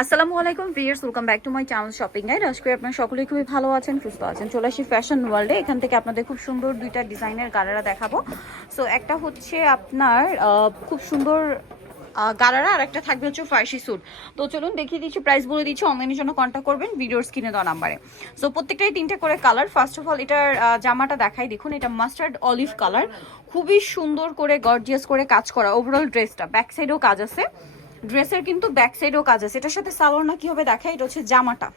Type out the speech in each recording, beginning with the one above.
আসসালামু আলাইকুম viewers welcome back to my channel shopping guide. আজকে আপনারা সকলেই খুবই ভালো আছেন, সুস্থ আছেন। চলে আসি ফ্যাশন ওয়ার্ল্ডে। এখান থেকে আপনাদের খুব সুন্দর দুইটা ডিজাইনের গালারা দেখাবো। সো একটা হচ্ছে আপনার খুব সুন্দর গালারা আর একটা থাকবে হচ্ছে ফার্সি স্যুট। তো চলুন দেখিয়ে দিচ্ছি প্রাইস বলে দিচ্ছি অনলাইনের জন্য কন্ট্যাক্ট করবেন ভিডিওর স্ক্রিনে দেওয়া নাম্বারে সো প্রত্যেকটাই তিনটে করে কালার ফার্স্ট অফ অল এটার জামাটা দেখাই, দেখুন, এটা মাস্টার্ড অলিভ কালার খুবই সুন্দর করে গর্জিয়াস করে কাজ করা। ওভারঅল ড্রেসটা ব্যাক সাইডেও কাজ আছে। ড্রেসের কিন্তু ব্যাক সাইডেও কাজ আছে। এটার সাথে সালোয়ার না কি হবে দেখাই এটা হচ্ছে জামাটা।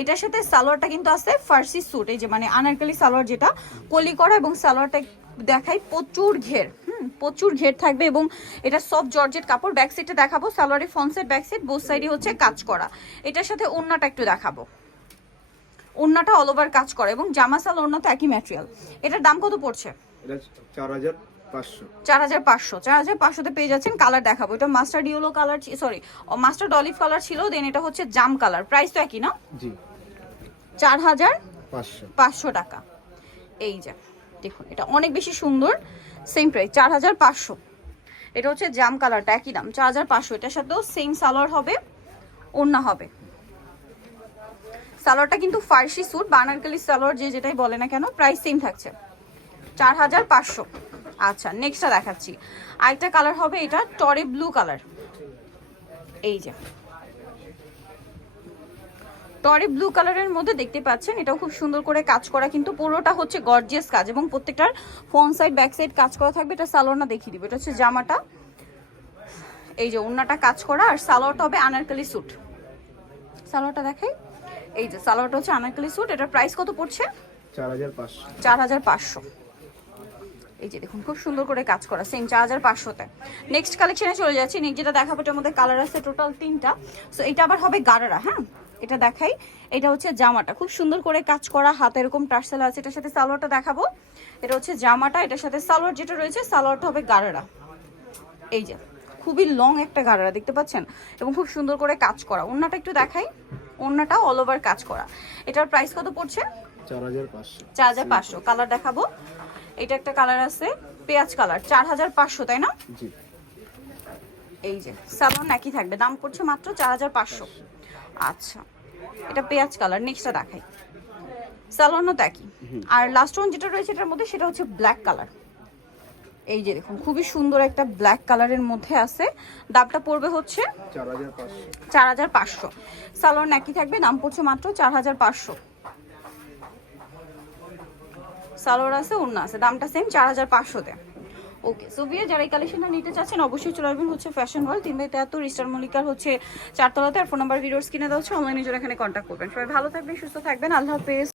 এটার সাথে সালোয়ারটা কিন্তু আছে ফার্সি স্যুট এই যে মানে আনারকলি সালোয়ার যেটা, কলি করা এবং সালোয়ারটা দেখাই প্রচুর ঘের, হুম, প্রচুর ঘের থাকবে এবং এটা সব জর্জেট কাপড়। ব্যাক সাইডে দেখাবো সালোয়ারের front side back side both সাইডে হচ্ছে কাজ করা। এটার সাথে ওড়নাটা একটু দেখাবো। ওড়নাটা অল ওভার কাজ করা এবং জামা সাল ওড়না তো একই ম্যাটেরিয়াল এটার দাম কত পড়ছে? চার হাজার। চার হাজার পাঁচশো। চার হাজার পাঁচশোতে পেয়ে যাচ্ছেন কালার দেখাবো। এটা mustard yellow colour sorry mustard olive colour ছিল দেন এটা হচ্ছে জাম কালার। প্রাইস তো একই না? চার হাজার পাঁচশো। টাকা। এই যে দেখুন এটা অনেক বেশি সুন্দর। সেম প্রাইস চার হাজার পাঁচশো। এটা হচ্ছে জাম কালারটা একই দাম চার হাজার পাঁচশো। এটার সাথেও সেম সালোয়ার হবে হবে। সালোয়ারটা কিন্তু ফার্সি স্যুট বানারকালি সালোয়ার যে যেটাই বলে না কেন প্রাইস সেম থাকছে। চার হাজার পাঁচশো। আচ্ছা নেক্সটটা দেখাচ্ছি। আরেকটা কালার হবে এটা টরে ব্লু কালার এই যে। টরে ব্লু কালারের মধ্যে দেখতে পাচ্ছেন এটাও খুব সুন্দর করে কাজ করা কিন্তু পুরোটা হচ্ছে গর্জিয়াস কাজ এবং প্রত্যেকটার ফ্রন্ট সাইড ব্যাক সাইড কাজ করা থাকবে এটা সালোয়ার না দেখিয়ে দিব এটা হচ্ছে জামাটা। এই যে ওড়নাটা কাজ করা আর সালোয়ারটা হবে আনারকলি স্যুট সালোয়ারটা দেখাই। এই যে সালোয়ারটা হচ্ছে আনারকলি স্যুট এটার প্রাইস কত পড়ছে? চার হাজার পাঁচশো। এই যে দেখুন খুব সুন্দর করে কাজ করা সেম চার হাজার পাঁচশোতে। নেক্সট কালেকশনে চলে যাচ্ছি নেক্সট যেটা দেখাবো এটার মধ্যে কালার আছে টোটাল তিনটা। সো এটা আবার হবে গারারা হ্যাঁ? এটা দেখাই। এটা হচ্ছে জামাটা খুব সুন্দর করে কাজ করা হাতে এরকম টার্সেল আছে এটার সাথে সালোয়ারটা দেখাবো। এটা হচ্ছে জামাটা এটার সাথে সালোয়ার যেটা রয়েছে সালোয়ারটা হবে গারারা। এই যে খুবই লং একটা গারারা দেখতে পাচ্ছেন? এবং খুব সুন্দর করে কাজ করা। ওড়নাটা একটু দেখাই। ওড়নাটা অল ওভার কাজ করা। এটার প্রাইস কত পড়ছে? চার হাজার পাঁচশো। কালার দেখাবো। এটা একটা কালার আছে পেঁয়াজ কালার চার হাজার পাঁচশো তাই না? এই যে সালোয়ার একই থাকবে দাম পড়ছে মাত্র চার হাজার পাঁচশো। আচ্ছা এটা পেঁয়াজ কালার নেক্সটটা দেখাই। সালোয়ারও একই। আর লাস্ট ওয়ান যেটা রয়েছে এটার মধ্যে সেটা হচ্ছে ব্ল্যাক কালার এই যে দেখুন খুবই সুন্দর একটা ব্ল্যাক কালারের মধ্যে আছে। দামটা পড়বে হচ্ছে চার হাজার পাঁচশো। চার হাজার পাঁচশো। সালোয়ার একই থাকবে দাম পড়ছে মাত্র চার হাজার পাঁচশো। সালোয়ার আছে, ওড়না আছে। দামটা সেম চার হাজার পাঁচশোতে। ওকে সো বিয়ে, যারা এই কালেকশনটা নিতে চাচ্ছেন, অবশ্যই চলে আসবেন হচ্ছে ফ্যাশন ওয়ার্ল্ড তিন বাই তেহাত্তর ইস্টার মল্লিকার হচ্ছে চারতলাতে। আর ফোন নাম্বার ভিডিওস কিনে দেওয়া হচ্ছে অনলাইনে জন্য এখানে কন্ট্যাক্ট করবেন। সবাই ভালো থাকবেন, সুস্থ থাকবেন। আল্লাহ হাফেজ।